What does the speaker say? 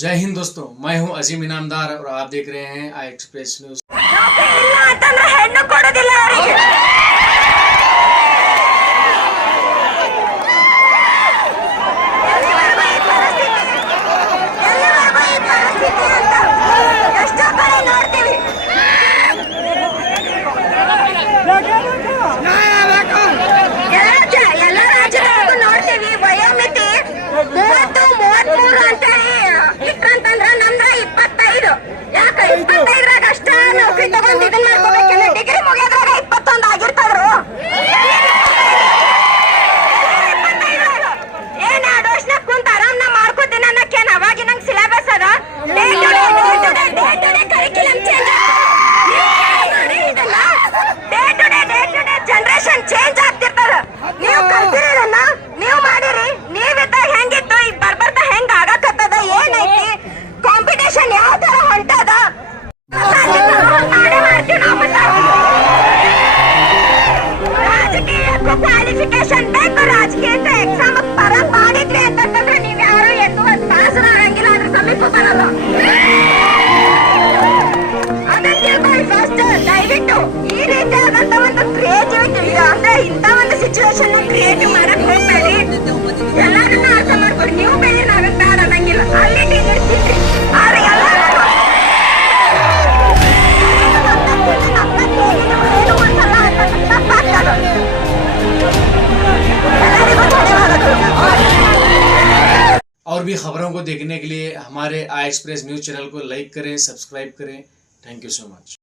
जय हिंद दोस्तों, मैं हूं अजीम इनामदार और आप देख रहे हैं आई एक्सप्रेस न्यूज। ಹೆಣ್ಣು ಕೊಡೋದಿಲ್ಲ ಅವರಿಗೆ ಎಷ್ಟೋ ಕಡೆ ನೋಡ್ತೀವಿ. ಎಲ್ಲ ರಾಜ್ಯಗಳಿಗೂ ನೋಡ್ತೀವಿ ವಯೋಮಿತಿ 30-33 ಅಂತ ಇಟ್ರಂತಂದ್ರ ನಮ್ದ್ರ 25. ಯಾಕೆ 25ರಾಗ ಅಷ್ಟ ನೌಕರಿ ತಗೊಂಡ್ ಇದನ್ನ ಮಾಡ್ಕೋಬೇಕಲ್ಲ. ಡಿಗ್ರಿ ಮುಗಿಯೋದ್ರಾಗ 21 ಆಗಿರ್ತಾವ್ರು. ಏನ್ 2 ವರ್ಷನಾಗ ಕುಂತ ಆರಾಮ್ನ ಮಾಡ್ಕೋತೀನಿ ಅನ್ನಕ್ಕೇನ್ ಅವಾಗಿ ನಂಗೆ ಸಿಲೆಬಸ್ ಅದ. Day to day curriculum change generation change ಆಗ್ತಿರ್ತಾರ. ನೀವು ಕಲ್ತಿರೋದನ್ನ ನೀವು ಮಾಡಿರಿ. ನೀವಿದ್ದಾಗ ಹೆಂಗಿತ್ತು, ಈಗ ಬರ್ಬರ್ತಾ ಹೆಂಗ ಆಗಕತ್ತದ, ಏನೈತಿ ಕಾಂಪಿಟೇಷನ್ ಯಾವ ತರ ಹೊಂಟದ ರಾಜಕೀಯಕ್ಕೂ ಕ್ವಾಲಿಫಿಕೇಶನ್ ಬೇಕು. ರಾಜಕೀಯಕ್ಕೆ ಎಕ್ಸಾಮ್ ಬರಂಗ್ ಮಾಡಿದ್ರಿ ಅಂತಂದ್ರೆ ನೀವ್ ಯಾರು ಎಂದು ಒಂದ್ ತಾಸು ಆಗಂಗಿಲ್ಲ, ಅದ್ರ ಸಮೀಪ ಬರಲ್ಲ. ಅದನ್ನ ತಿಳ್ಕೊಳ್ಳಿ ಫಸ್ಟ್. ದಯವಿಟ್ಟು ಈ ರೀತಿಯಾದಂತ ಒಂದು ಕ್ರಿಯೇಟಿವಿಟಿ ಅಂದ್ರೆ ಇಂತ ಒಂದು ಸಿಚುವೇಶನ್ ಕ್ರಿಯೇಟಿವ್ ಮಾಡಕ್ ಹೋಗ್ಬೇಡಿ. ಎಲ್ಲಾರನ್ನ ಅರ್ಥ ಮಾಡ್ಕೊಡಿ. ನೀವು ಬೇರೆ ನಾವೇನ್ ಬೇಡ ಅನ್ನಂಗಿಲ್ಲ. ಅಲ್ಲಿ ಇರ್ತಿದ್ರಿ ಆದ್ರೆ और भी खबरों को देखने के लिए हमारे आई एक्सप्रेस न्यूज चैनल को लाइक करें, सब्सक्राइब करें। Thank you so much.